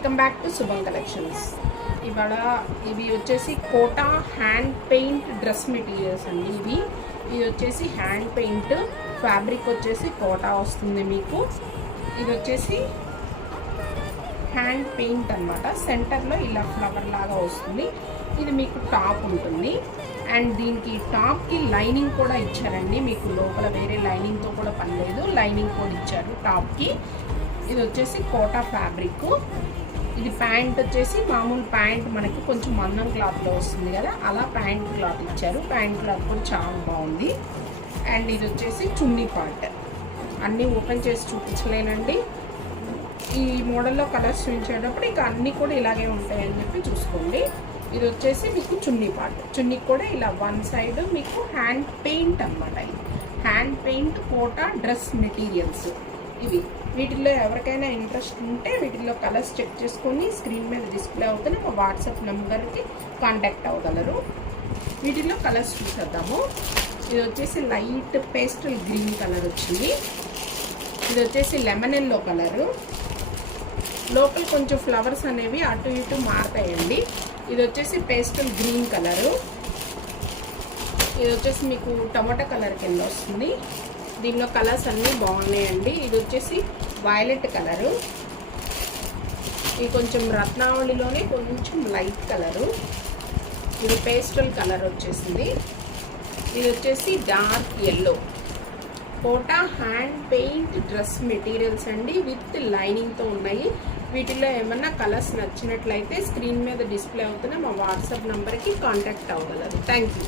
Welcome back to Shubham collections. ఇవాళ ఇవి వచ్చేసి Kota hand paint dress materials అండి. ఇది వచ్చేసి హ్యాండ్ పెయింట్, ఫ్యాబ్రిక్ వచ్చేసి కోటా వస్తుంది మీకు. ఇది వచ్చేసి హ్యాండ్ పెయింట్ అనమాట. సెంటర్లో ఇలా ఫ్లవర్ లాగా వస్తుంది. ఇది మీకు టాప్ ఉంటుంది అండ్ దీనికి టాప్కి లైనింగ్ కూడా ఇచ్చారండి. మీకు లోపల వేరే లైనింగ్తో కూడా పని లేదు, లైనింగ్ కూడా ఇచ్చారు టాప్కి. ఇది వచ్చేసి కోటా ఫ్యాబ్రిక్. ఇది ప్యాంట్ వచ్చేసి మామూలు ప్యాంట్ మనకి కొంచెం మందం క్లాత్లో వస్తుంది కదా, అలా ప్యాంట్ క్లాత్ ఇచ్చారు. ప్యాంట్ క్లాత్ కూడా చాలా బాగుంది. అండ్ ఇది వచ్చేసి చున్నీ పార్ట్. అన్నీ ఓపెన్ చేసి చూపించలేనండి. ఈ మోడల్లో కలర్స్ చూపించేటప్పుడు ఇక అన్నీ కూడా ఇలాగే ఉంటాయని చెప్పి చూసుకోండి. ఇది వచ్చేసి మీకు చున్నీ పార్ట్. చున్నీకి కూడా ఇలా వన్ సైడ్ మీకు హ్యాండ్ పెయింట్ అనమాట. ఇది hand paint Kota dress materials ఇవి. వీటిల్లో ఎవరికైనా ఇంట్రెస్ట్ ఉంటే వీటిల్లో కలర్స్ చెక్ చేసుకొని స్క్రీన్ మీద డిస్ప్లే అవుతుంది, మా వాట్సాప్ నెంబర్కి కాంటాక్ట్ అవ్వగలరు. వీటిల్లో కలర్స్ చూసేద్దాము. ఇది వచ్చేసి లైట్ పేస్టల్ గ్రీన్ కలర్ వచ్చింది. ఇది వచ్చేసి లెమన్ ఎల్లో కలరు. లోపల కొంచెం ఫ్లవర్స్ అనేవి అటు ఇటు మారుతాయండి. ఇది వచ్చేసి పేస్టల్ గ్రీన్ కలరు. ఇది వచ్చేసి మీకు టమాటా కలర్ కింద వస్తుంది. దీనిలో కలర్స్ అన్నీ బాగున్నాయండి. ఇది వచ్చేసి వైలెట్ కలరు. ఇది కొంచెం రత్నావళిలోనే కొంచెం లైట్ కలరు. ఇది పేస్టల్ కలర్ వచ్చేసింది. ఇది వచ్చేసి dark yellow. Kota hand paint dress materials అండి, విత్ లైనింగ్తో ఉన్నాయి. వీటిలో ఏమన్నా కలర్స్ నచ్చినట్లయితే స్క్రీన్ మీద డిస్ప్లే అవుతున్న మా వాట్సాప్ నెంబర్కి కాంటాక్ట్ అవ్వగలరు. Thank you.